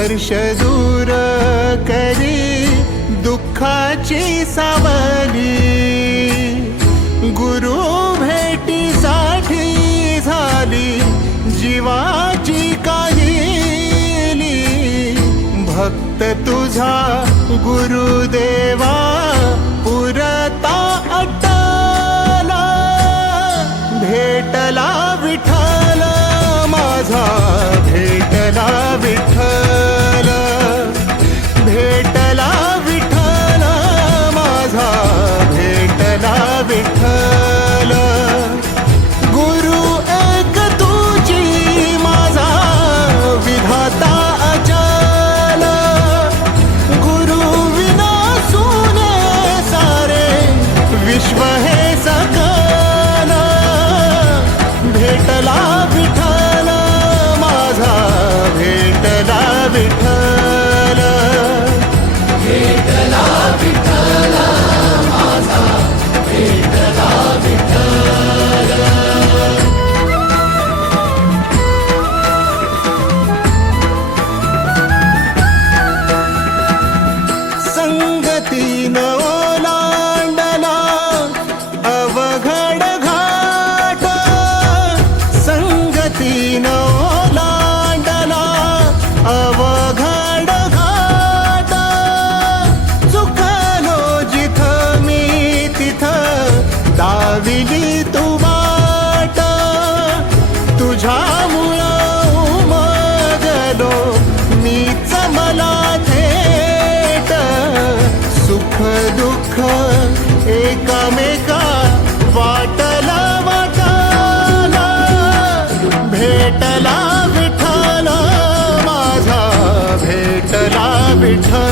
स्पर्श दूर करी दुःखाची सावली, गुरु भेटीसाठी झाली जीवाची काहिली। भक्त तुझा गुरुदेवा पुरता अटला, भेटला विठ्ठल माझा, भेटला विठ्ठल, भेटला विठ्ठल माझा, भेटला विठ्ठल। गुरु एक तुझी माझा विधाता अचल, गुरु विना सुने सारे विश्व हे सकल। भेटला विठ्ठल माझा, भेटला विठ्ठल, भेटला विठ्ठल माझा, भेटला विठ्ठल। संगतीन ओलांडला अवघड घाट, संगतीन ओलांडला अवघड घाट। चुकलो जिथं मी तिथं दाविली तू वाट, तुझ्यामुळं उमगलो मीच मला थेट। सुख दुःख एकामेका वाटला वाटाला, भेटला विठ्ठल माझा, भेटला विठ्ठल।